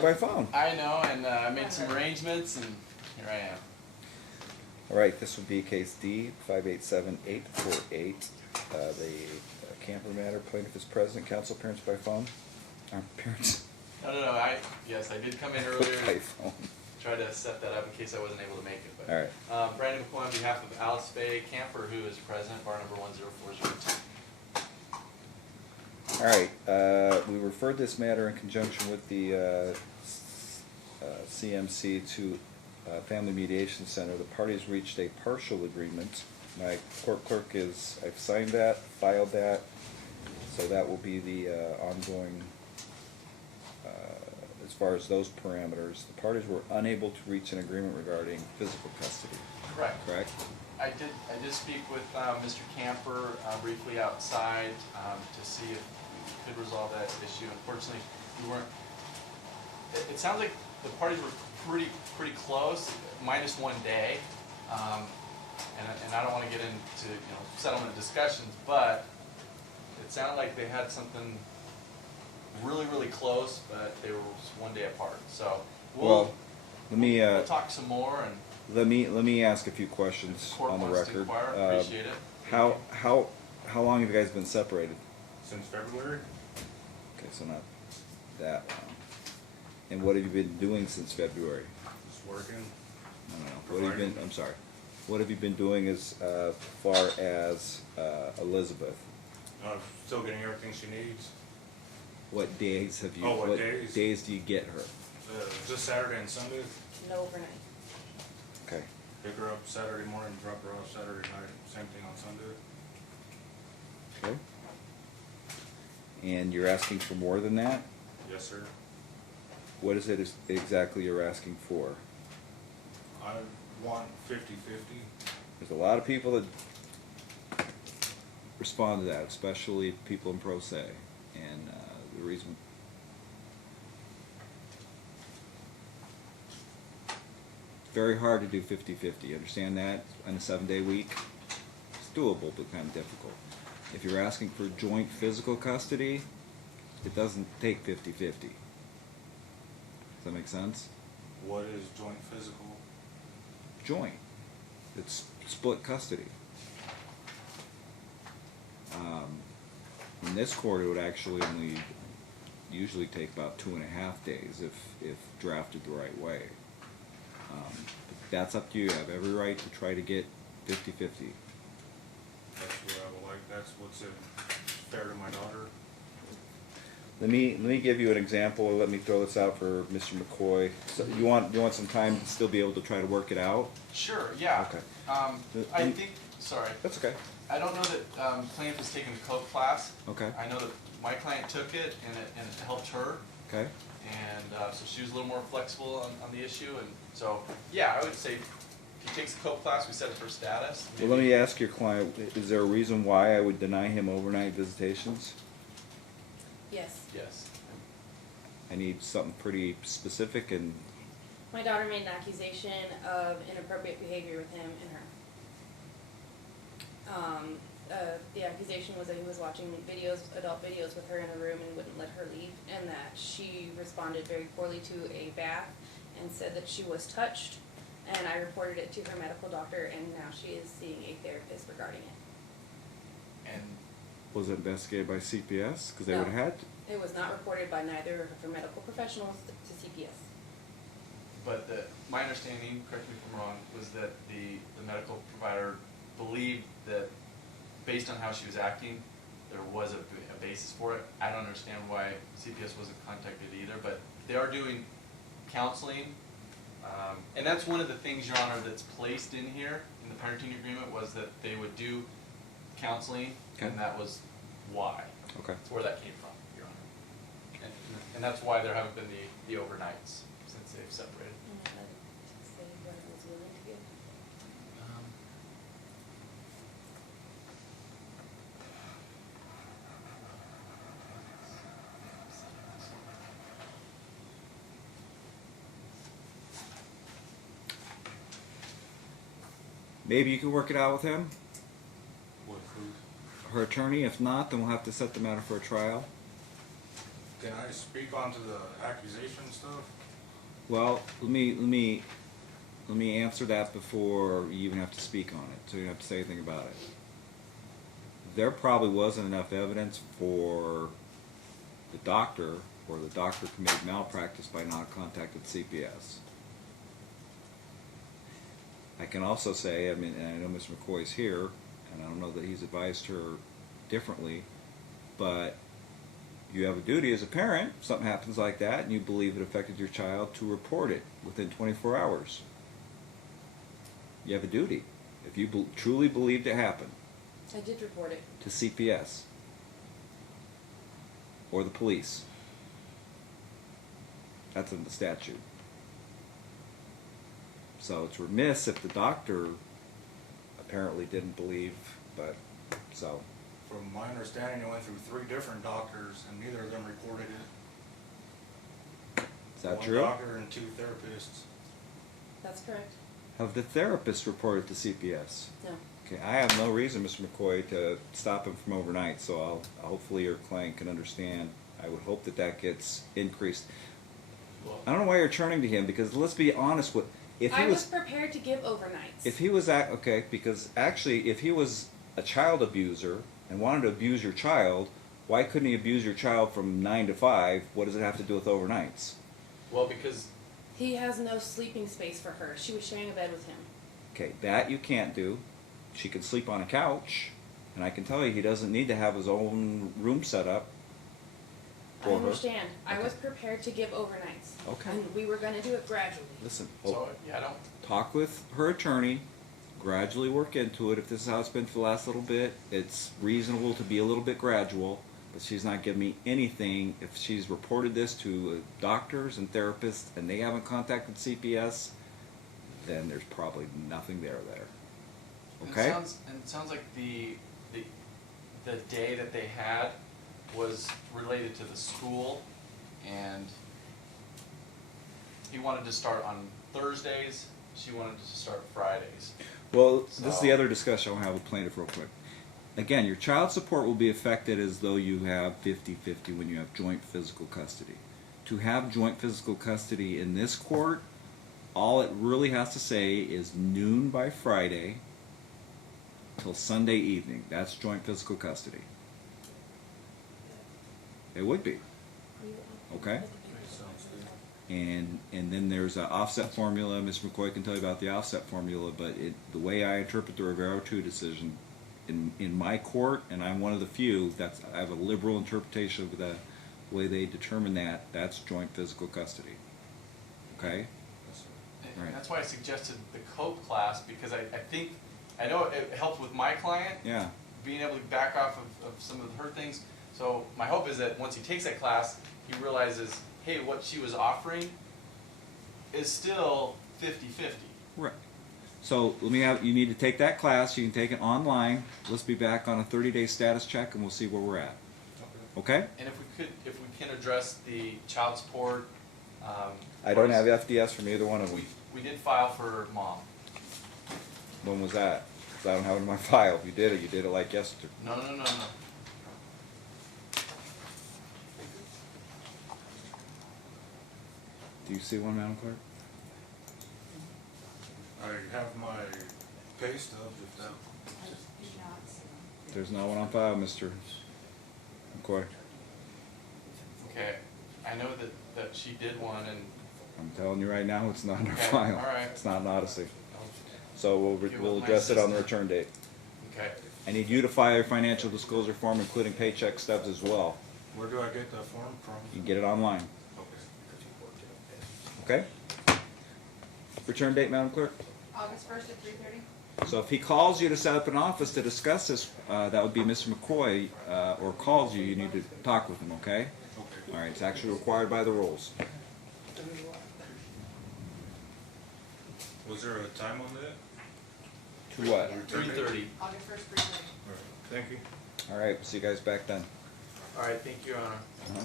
by phone. I know, and I made some arrangements, and here I am. All right, this would be case D 587848. The camper matter. Plaintiff is present. Counsel appearance by phone. Parents. No. Yes, I did come in By earlier. phone. Try to set that up in case I wasn't able to make it. But, All right. Brandon McCoy on behalf of Alice Faye Camper, who is present, bar number 10402. All right. We referred this matter in conjunction with the CMC to Family Mediation Center. The parties reached a partial agreement. My court clerk I've signed that, filed that, so that will be the ongoing, as far as those parameters. The parties were unable to reach an agreement regarding physical custody. Correct? I did speak with Mr. Camper briefly outside to see if we could resolve that issue. Unfortunately, we weren't. It sounds like the parties were pretty close, minus 1 day. And I don't want to get into settlement discussions, but it sounded like they had something really close, but they were just 1 day apart. So we'll talk some more, and let me ask a few questions on the record. Appreciate it. How long have you guys been separated? Since February. Okay, so not that long. And what have you been doing since February? Just working. No. What have you been? I'm sorry. What have you been doing as far as Elizabeth? Still getting everything she needs. What days have you? What days? Days do you get her? Just Saturday and Sunday. No overnight. Okay. Pick her up Saturday morning, drop her off Saturday night. Same thing on Sunday. Okay. And you're asking for more than that? Yes, sir. What is it exactly you're asking for? I want 50-50. There's a lot of people that respond to that, especially people in pro se. And the reason... It's very hard to do 50-50. You understand that? On a 7-day week? It's doable, but kind of difficult. If you're asking for joint physical custody, it doesn't take 50-50. Does that make sense? What is joint physical? Joint. It's split custody. In this court, it would actually only usually take about 2.5 days if drafted the right way. But that's up to you. You have every right to try to get 50-50. That's what I would like. That's what's fair to my daughter. Let me give you an example. Let me throw this out for Mr. McCoy. So you want some time to still be able to try to work it out? Sure. Yeah. Okay. I think. Sorry. That's okay. I don't know that plaintiff has taken a COPE class. Okay. I know that my client took it, and it helped her. Okay. And so she was a little more flexible on the issue, and so yeah, I would say if he takes the COPE class, we set it for status. Well, let me ask your client: is there a reason why I would deny him overnight visitations? Yes. Yes. I need something pretty specific and. My daughter made an accusation of inappropriate behavior with him and her. The accusation was that he was watching adult videos with her in a room and wouldn't let her leave, and that she responded very poorly to a bath and said that she was touched, and I reported it to her medical doctor, and now she is seeing a therapist regarding it. And Was it investigated by CPS? Because they No. would have had to. It was not reported by neither of her medical professionals to CPS. but my understanding, correct me if I'm wrong, was that the medical provider believed that based on how she was acting, there was a basis for it. I don't understand why CPS wasn't contacted either, but they are doing counseling. And that's one of the things, Your Honor, that's placed in here in the parenting agreement was that they would do counseling, Okay. and that was why. Okay. That's where that came from, Your Honor. And that's why there haven't been the overnights since they've separated. And I didn't say what I was willing to give. Maybe you can work it out with him, What who? her attorney. If not, then we'll have to set the matter for a trial. Can I speak onto the accusation stuff? Well, let me answer that before you even have to speak on it, so you don't have to say anything about it. There probably wasn't enough evidence for the doctor or the doctor committed malpractice by not contacting CPS. I can also say, I mean, and I know Mr. McCoy's here, and I don't know that he's advised her differently, but you have a duty as a parent, if something happens like that, and you believe it affected your child, to report it within 24 hours. You have a duty. If you truly believed it happened, I did report it. to CPS or the police. That's in the statute. So it's remiss if the doctor apparently didn't believe, but so. From my understanding, it went through 3 different doctors, and neither of them reported it. Is that One true? doctor and 2 therapists. That's correct. Have the therapist reported to CPS? No. Okay, I have no reason, Mr. McCoy, to stop him from overnight, so hopefully your client can understand. I would hope that gets increased. Well, I don't know why you're turning to him, because let's be honest with, if he I was, was prepared to give overnights. if he was okay, because actually, if he was a child abuser and wanted to abuse your child, why couldn't he abuse your child from 9 to 5? What does it have to do with overnights? well, because He has no sleeping space for her. She was sharing a bed with him. Okay, that you can't do. She can sleep on a couch, and I can tell you he doesn't need to have his own room set up I for her. understand. I Okay. was prepared to give overnights. Okay. And we were going to do it gradually. Listen, so yeah, I don't. talk with her attorney, gradually work into it. If this is how it's been for the last little bit, it's reasonable to be a little bit gradual, but she's not giving me anything. If she's reported this to doctors and therapists and they haven't contacted CPS, then there's probably nothing there. Okay? And it sounds like the day that they had was related to the school, and he wanted to start on Thursdays. She wanted to start Fridays. Well, this is the So- other discussion I'll have with plaintiff real quick. Again, your child support will be affected as though you have 50-50 when you have joint physical custody. To have joint physical custody in this court, all it really has to say is noon by Friday till Sunday evening. That's joint physical custody. It would be. Okay? And then there's an offset formula. Mr. McCoy can tell you about the offset formula, but the way I interpret the Rivero 2 decision in my court, and I'm one of the few, I have a liberal interpretation of the way they determine that's joint physical custody. Okay? And Right. that's why I suggested the COPE class, because I know it helped with my client, Yeah. being able to back off of some of her things. So my hope is that once he takes that class, he realizes, hey, what she was offering is still 50-50. Right. So you need to take that class. You can take it online. Let's be back on a 30-day status check, and we'll see where we're at. Okay? And if we can address the child support. I don't have FDS from either one of them. We did file for mom. When was that? 'Cause I don't have it in my file. If you did it like yesterday. No. Do you see one, Madam Clerk? I have my pay stub, if that. There's no one on file, Mr. McCoy. Okay, I know that she did one, and I'm telling you right now, it's not in our Okay, file. all right. It's not an Odyssey. So Get we'll with my address it on the assistant. return date. okay. I need you to file your financial disclosure form, including paycheck stubs as well. Where do I get the form from? You can get it online. Okay? Return date, Madam Clerk? August 1st at 3:30? So if he calls you to set up an office to discuss this, that would be Mr. McCoy, or calls you, you need to talk with him, okay? Okay. All right, it's actually required by the rules. Was there a time on that? To what? 3:30. August 1st, 3:30. All right, thank you. All right, see you guys back then. All right, thank you, Your Honor. Uh-huh.